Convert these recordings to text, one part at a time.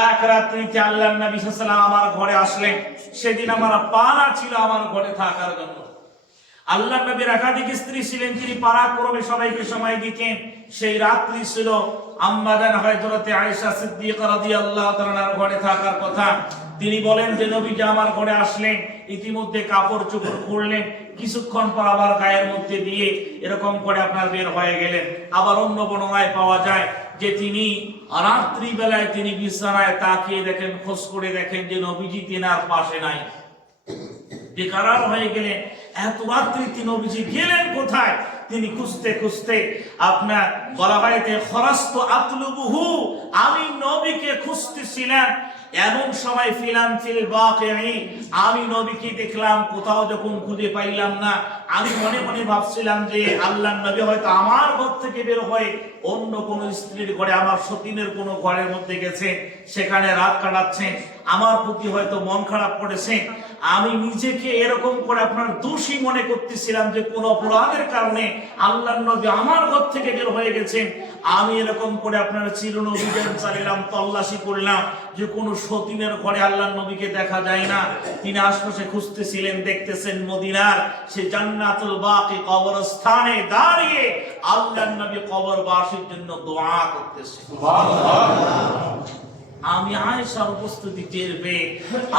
এক রাত্রিতে আল্লাহর নবী সাল্লাল্লাহু আলাইহি ওয়াসাল্লাম আমার ঘরে আসলেন। সেদিন আমার পালা ছিল আমার ঘরে থাকার জন্য। আল্লাহর নবীর একাধিক স্ত্রী ছিলেন, তিনি পারাক্রমে সবাইকে সময় দিতেন। সেই রাত্রি ছিল আম্মা জান হযরতে আয়েশা সিদ্দিকা রাদিয়াল্লাহু তাআলার ঘরে থাকার কথা। তিনি বলেন যে নবীজি আমার ঘরে আসলেন, ইতিমধ্যে কাপড় চোপড় খুললেন, কিছুক্ষণ পর আবার গায়ের মধ্যে দিয়ে এরকম করে আপনার বের হয়ে গেলেন। আবার অন্য বর্ণনায় পাওয়া যায় যে তিনি রাত্রি বেলায় তিনি বিছানায় তাকিয়ে দেখেন, খোঁজ করে দেখেন যে নবীজি তিনার পাশে নাই। বেকারার হয়ে গেলেন, এত রাত্রিতে নবীজি গেলেন কোথায়? তিনি খুঁজতে খুঁজতে আপনার বলা হয় যে খরাস্তু আতলুবুহু, আমি নবীকে খুঁজতেছিলাম। এমন সময় ফিলাম ফিল বাকিঈ, আমি নবীকে দেখলাম কোথাও যখন খুঁজে পাইলাম না, আমি মনে মনে ভাবছিলাম যে আল্লাহর নবী হয়তো আমার ঘর থেকে বের হয়ে অন্য কোন স্ত্রীর ঘরে, আমার সতীনের কোন ঘরের মধ্যে গেছে, সেখানে রাত কাটাচ্ছেন। আমার প্রতি হয়তো মন খারাপ করেছে। আমি নিজেকে এরকম করে আপনার দোষী মনে করতেছিলাম যে কোন অপরাধের কারণে আল্লাহর নবী আমার ঘর থেকে বের হয়ে গেছেন। আমি এরকম করে আপনার চিরুন অভিযান চালিলাম, তল্লাশি করলাম যে কোন সতীনের ঘরে আল্লাহর নবীকে দেখা যায় না। তিনি আশপাশে খুঁজতেছিলেন, দেখতেছেন মদিনার সে জান্নাতুল বাকি কবরস্থানে দাঁড়িয়ে আল্লাহর নবী কবরবাসীর জন্য দোয়া করতেছেন। আমি আয়েশার উপস্থিতি টের পেয়ে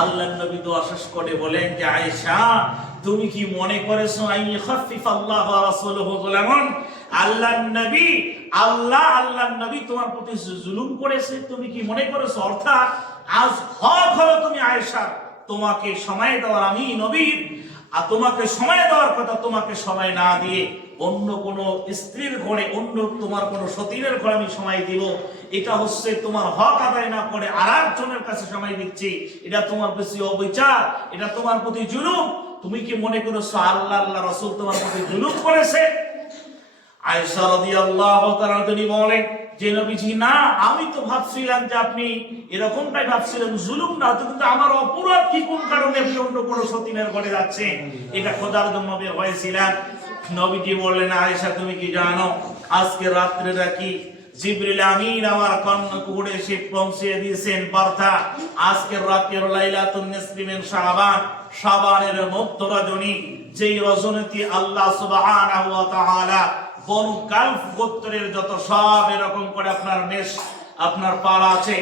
আল্লাহর নবী দোয়া শেষ করে বলেন যে আয়েশা, তুমি কি মনে করেছো আল্লাহ ওয়া রাসূলুহু যুলামান, আল্লাহর নবী তোমার প্রতি জুলুম করেছে? তুমি কি মনে করেছো? অর্থাৎ আজ হক হলো তুমি আয়েশা, তোমাকে সময় দেওয়ার, আমি নবীর আর তোমাকে সময় দেওয়ার কথা, তোমাকে সময় না দিয়ে অন্য কোন স্ত্রীর ঘরে, অন্য তোমার কোন সতীনের ঘরে আমি সময় দিব, এটা হচ্ছে তোমার হক আদায় না করে আরেকজনের কাছে সময় দিচ্ছি, এটা তোমার প্রতি অবিচার, এটা তোমার প্রতি জুলুম। তুমি কি মনে করেছো আল্লাহ রাসূল তোমার প্রতি জুলুম করেছে? আয়েশা রাদিয়াল্লাহু তাআলা তিনি বলেন যে নবীজি, না, আমি তো ভাবছিলাম যে আপনি এরকমটাই ভাবছিলেন, জুলুম না, কিন্তু আমার অপরাধ কি, কোন কারণে আপনি অন্য কোন সতীনের ঘরে যাচ্ছেন, এটা খোদার জন্য বের হয়েছিলেন। নবীজি বললেন, আয়েশা তুমি কি জানো আজকে রাত্রিটা কি? জিবরিল আমিন আমার কর্ণকুহরে এসে পৌঁছে দিয়েছেন বার্তা, আজকের রাতের লাইলাতুন নিসফি মিন শাবান, শাবানের মধ্য রজনী, যেই রজনীতে আল্লাহ সুবহানাহু ওয়া তাআলা বনু কালফ গোত্রের যত সব এরকম করে আপনার মেষ আপনার পাল আছে,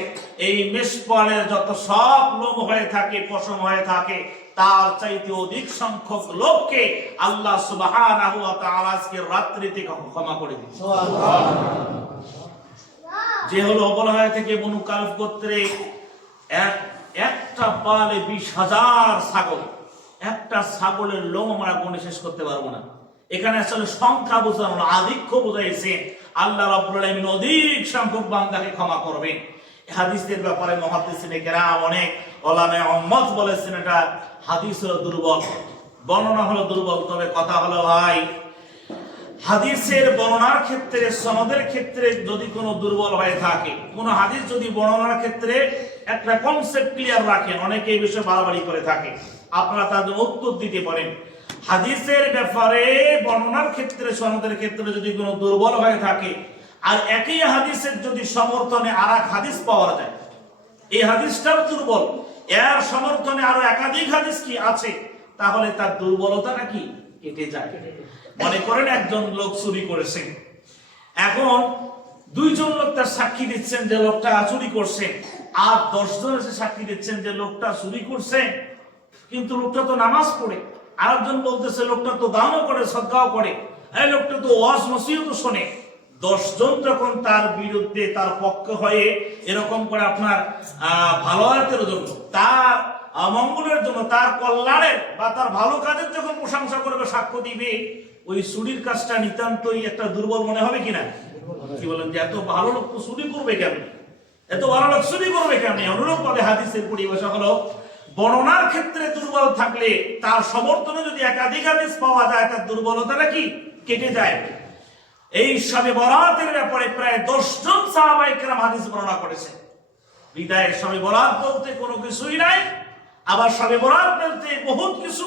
এই মেষ পালের যত সব লোম হয়ে থাকে, পশম হয়ে থাকে, তার চাইতে অধিক সংখ্যক লোককে আল্লাহ সুবহানাহু ওয়া তাআলা আজকের রাত্রিতে ক্ষমা করে দিয়েছেন। সুবহানাল্লাহ। যে হলো অবলহায় থেকে বনু কালফ গোত্রে একটা পালে 20,000 ছাগল, একটা ছাগলের লোম আমরা গুণে শেষ করতে পারবো না। এখানে আসলে সংখ্যা বোঝানো না, আধিক্য বোঝাইছে। আল্লাহ রাব্বুল আলামিন অধিক সংখ্যক বান্দাকে ক্ষমা করবেন। হাদিসের ব্যাপারে মুহাদ্দিসিনে কেরাম অনেক উলামায়ে উম্মত বলেছেন এটা হাদিস হলো দুর্বল, বর্ণনা হলো দুর্বল। তবে কথা হলো ভাই, হাদিসের বর্ণনার ক্ষেত্রে, সনদের ক্ষেত্রে যদি কোনো দুর্বল হয়ে থাকে, কোন হাদিস যদি বর্ণনার ক্ষেত্রে একটা কনসেপ্ট ক্লিয়ার রাখেন, অনেকে এই বিষয়ে বাড়াবাড়ি করে থাকে, আপনারা তাদের উত্তর দিতে পারেন। হাদিসের ব্যাপারে বর্ণনার ক্ষেত্রে, সনদের ক্ষেত্রে যদি কোনো দুর্বল হয়ে থাকে, আর একই হাদিসের যদি সমর্থনে আরেক হাদিস পাওয়া যায়, এই হাদিসটাও দুর্বল, এর সমর্থনে আরো একাধিক হাদিস কি আছে, তাহলে তার দুর্বলতাটা কি কেটে যায়। মনে করেন একজন লোক চুরি করেছে, এখন 2 জন লোক তার সাক্ষী দিচ্ছেন যে লোকটা চুরি করছে, আর 10 জন এসে সাক্ষী দিচ্ছেন যে লোকটা চুরি করছে, কিন্তু লোকটা তো নামাজ পড়ে। আরেকজন বলতেছে লোকটা তো দানও করে, সদকাও করে, এই লোকটা তো ওয়াজ নসিহত শোনে। 10 জন যখন তার বিরুদ্ধে, তার পক্ষে হয়ে এরকম করে আপনার ভালোবাসার জন্য, তার মঙ্গলের জন্য, তার কল্যাণের বা তার ভালো কাজের যখন প্রশংসা করবে, সাক্ষ্য দিবে, ওই চুরির কাজটা নিতান্তই একটা দুর্বল মনে হবে কিনা? কি বলেন যে এত ভালো লোক চুরি করবে কেন, এত ভালো লোক চুরি করবে কেন? অনুরূপ ভাবে হাদিসের পরিভাষা হলো, বর্ণনার ক্ষেত্রে দুর্বল থাকলে তার সমর্থনে যদি একাধিক হাদিস পাওয়া যায়, তার দুর্বলতাটা কি কেটে যায়। এই শবে বরাতের ব্যাপারে প্রায় 10 জন সাহাবায়ে কেরাম হাদিস বর্ণনা করেছেন। বিদায়ের শবে বরাত বলতে কোনো কিছুই নাই, আবার শবে বরাত বলতে বহুত কিছু,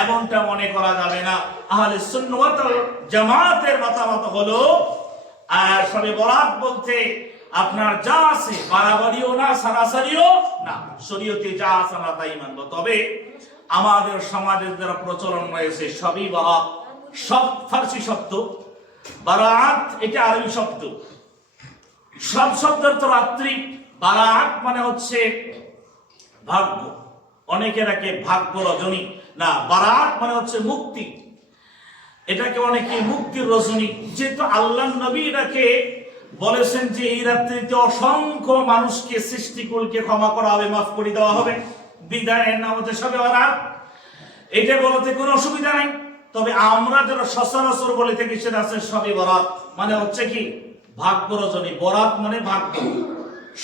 এমনটা মনে করা যাবে না। আহলে সুন্নাত ওয়াল জামাতের মতামত হলো শবে বরাত বলতে আপনার যা আছে বাড়াবাড়িও না সারাসারিও না, শরীয়তে যা আছে আমরা তাই মানবো। তবে আমাদের সমাজের যারা প্রচলন রয়েছে সবই বারাত, সব ফার্সি শব্দ, বারাত এটা আরবি শব্দ, সব শব্দের তো রাত্রি, বারাত মানে হচ্ছে ভাগ্য, অনেকে এটাকে ভাগ্য রজনী, না বারাত মানে হচ্ছে মুক্তি, এটাকে অনেকে মুক্তির রজনী। যেহেতু আল্লাহ নবী এটাকে বলেছেন যে এই রাত্রিতে অসংখ্য মানুষকে সৃষ্টিকুলকে ক্ষমা করা হবে, মাফ করে দেওয়া হবে, বিদায়ের নাম হচ্ছে শবে বরাত, এটা বলতে কোনো অসুবিধা নাই। তবে আমরা যারা সচরাচর বলে থাকি সেটা আছে শবে বরাত মানে হচ্ছে কি ভাগ্য রজনী, বরাত মানে ভাগ্য,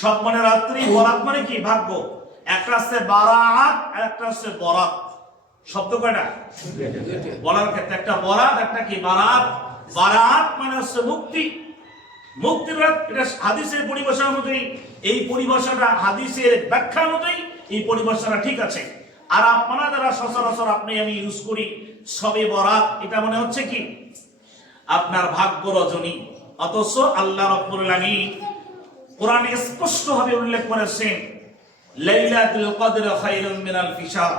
সব মানে রাত্রি, বরাত মানে কি ভাগ্য। একটা আছে বারাত আর একটা আছে বরাত, শব্দ কয়টা বলার ক্ষেত্রে, একটা বরাত একটা কি বারাত। বারাত মানে হচ্ছে মুক্তি, মুক্তির রাত, এটা হাদিসের পরিভাষা অনুযায়ী, এই পরিভাষাটা হাদিসের ব্যাখ্যা অনুযায়ী এই পরিভাষাটা ঠিক আছে। আর আপনারা যারা সচরাচর আপনি আমি ইউজ করি শবে বরাত, এটা মনে হচ্ছে কি আপনার ভাগ্য রজনী। অথচ আল্লাহ রাব্বুল আলামিন কোরআনে স্পষ্ট ভাবে উল্লেখ করেছেন লাইলাতুল কদর খায়রুম মিনাল ফিশার,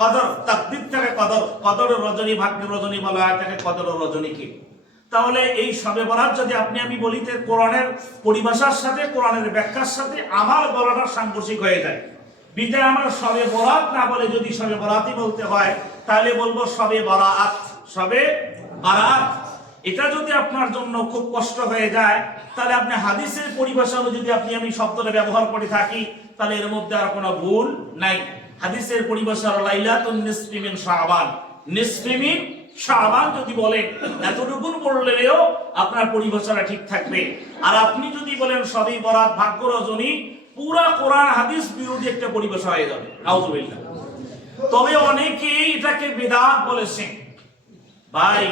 কদর তাকদীর থেকে কদর, কদরের রজনী ভাগ্যের রজনী বলা হয়, তাকে কদরের রজনী কি। তাহলে এই শবে বরাত যদি আপনি আমি বলিতে কোরআনের পরিভাষার সাথে কোরআনের ব্যাখ্যার সাথে আমার বলাটা সাংঘর্ষিক হয়ে যায়, বিদায় আমার শবে বরাত না বলে যদি শবে বরাতই বলতে হয় তাহলে বলবো শবে বারাত, শবে বারাত। এটা যদি আপনার জন্য খুব কষ্ট হয়ে যায় তাহলে আপনি হাদিসের পরিভাষা যদি আপনি আমি শব্দটা ব্যবহার করে থাকি তাহলে এর মধ্যে আর কোনো ভুল নাই। হাদিসের পরিভাষা লাইলাতুন নিসফি মিন শাবান, নিসফি মিন শাবান যদি বলেন এতটুকু বললেও আপনার পরিভাষাটা ঠিক থাকবে। আর আপনি যদি বলেন শবে বরাত ভাগ্য রজনী, পুরা কোরআন হাদিস বিরোধী একটা পরিভাষা হয়ে যাবে, নাউযুবিল্লাহ। তবে অনেকেই এটাকে বিদআত বলেছেন। ভাই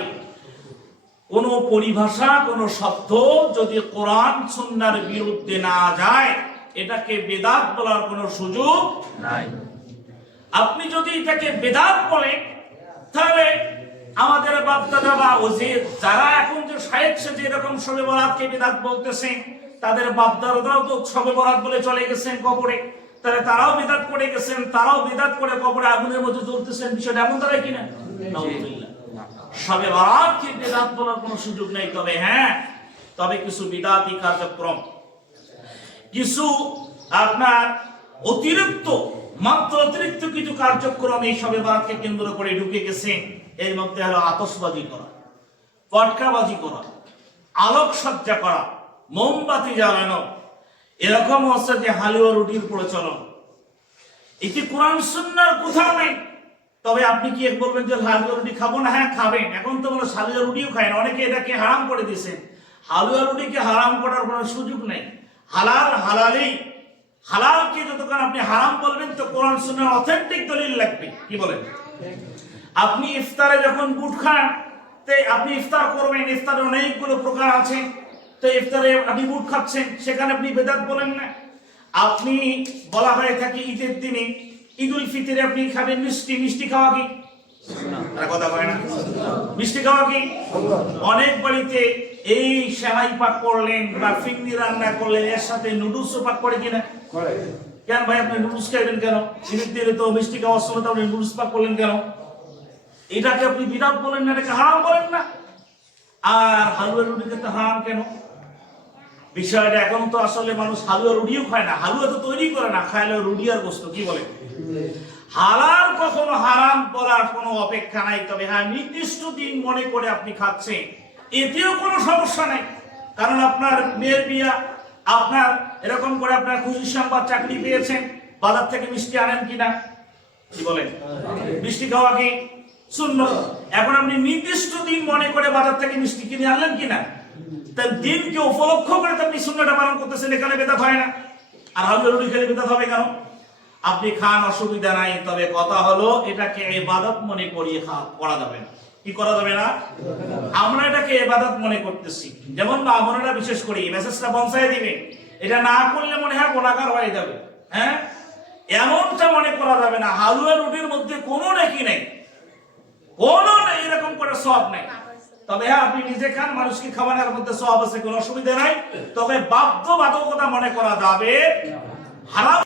কোন পরিভাষা কোন শব্দ যদি কোরআন সুন্নাহর বিরুদ্ধে না যায় এটাকে বিদআত বলার কোনো সুযোগ নাই। আপনি যদি এটাকে বিদআত বলেন তাহলে আমাদের বাপ-দাদা বা ওজির যারা এখন যে শায়েখ সে যেরকম শবে বরাতকে বিদআত বলতেছে, তাদের বাপ-দাদারাও তো শবে বরাত বলে চলে গেছেন কবরে, তাহলে তারাও বিদআত করে গেছেন, তারাও বিদআত করে কবরে আগুনের মধ্যে জ্বলতেছেন। বিষয়টা এমন দাঁড়ায় কিনা? নাউযুবিল্লাহ। শবে বরাতকে বিদআত বলার কোনো সুযোগ নেই। তবে হ্যাঁ, তবে কিছু বিদআতি কার্যক্রম, কিছু আপনার অতিরিক্ত মাত্র অতিরিক্ত কিছু কার্যক্রম এই শবে বরাতকে কেন্দ্র করে ঢুকে গেছে। এর মধ্যে হলো আতশবাজি করা, পটকাবাজি করা, আলোকসজ্জা করা, মোমবাতি জ্বালানো, এরকম হচ্ছে যে হালুয়া রুটির প্রচলন। এটি কোরআন সুন্নাহর কোথাও নেই। তবে আপনি কি এক বলবেন যে হালুয়া রুটি খাবো না? হ্যাঁ খাবেন। এখন তো বলে হালুয়া রুটিও খায় না, অনেকে এটাকে হারাম করে দিয়েছেন। হালুয়া রুটিকে হারাম করার কোনো সুযোগ নেই। হালাল হালালই, হালালকে যতক্ষণ আপনি হারাম বলবেন তো কোরআন সুন্নাহর অথেন্টিক দলিল লাগবে। কি বলেন? আপনি ইফতারে যখন বুট খান তো আপনি ইফতার করবেন, ইফতারে অনেকগুলো প্রকার আছে, তো ইফতারে আপনি বুট খাচ্ছেন, সেখানে আপনি বেদাত বলেন না। আপনি বলা হয়ে থাকে ঈদের দিনে ঈদুল ফিতরে আপনি খাবেন মিষ্টি, মিষ্টি খাওয়া কি কথা বলে না? মিষ্টি খাওয়া কি? অনেক বাড়িতে এই সেমাই পাক করলেন বা ফিন্নি রান্না করলেন, এর সাথে নুডলসও পাক করে কিনা? কেন ভাই আপনি নুডলস খাইবেন কেন? ঈদের দিনে তো মিষ্টি খাওয়ার সময় তো আপনি নুডলস পাক করলেন কেন? এটাকে আপনি বিদআত বলেন না, এটাকে হারাম বলেন না। আর হালুয়া রুটিকে তো হারাম কেন? বিষয়টা এখন তো আসলে মানুষ হালুয়া রুটিও খায় না, হালুয়া তো তৈরি করে না, খায় রুটি আর গোশত। কি বলে? হালাল কখনো হারাম বলার কোনো অপেক্ষা নাই। তবে হ্যাঁ, নির্দিষ্ট দিন মনে করে আপনি খাচ্ছেন, এতেও কোনো সমস্যা নাই। কারণ আপনার মেয়ের বিয়া, আপনার এরকম করে আপনার খুশি সংবাদ চাকরি পেয়েছেন, বাজার থেকে মিষ্টি আনেন কিনা? কি বলেন? মিষ্টি খাওয়া কি সুন্নাত? এখন আপনি নির্দিষ্ট দিন মনে করে বাজার থেকে মিষ্টি কিনে আনলেন কিনা, তার দিনকে উপলক্ষ করে আপনি সুন্নাহটা পালন করতেছেন, এখানে বেদাত হয় না। আর হালুয়া রুটি খেলে বেদাত হবে কেন? আপনি খান, অসুবিধা নাই। তবে কথা হলো এটাকে ইবাদত মনে করিয়ে করা যাবে না। কি করা যাবে না? আমরা এটাকে ইবাদত মনে করতেছি। যেমন আমরা বিশেষ করে মেসেজটা পৌঁছায় দিবে, এটা না করলে মনে হয় গুনাহগার হয়ে যাবে। হ্যাঁ, এমনটা মনে করা যাবে না। হালুয়া রুটির মধ্যে কোনো নেকি নেই, কোনো নেই, এরকম করে সওয়াব নেই। তবে হ্যাঁ আপনি নিজে খান, মানুষকে খাওয়ানোর মধ্যে সওয়াব আছে, কোনো অসুবিধা নাই। তবে বাধ্যবাধকতা মনে করা যাবে হারাম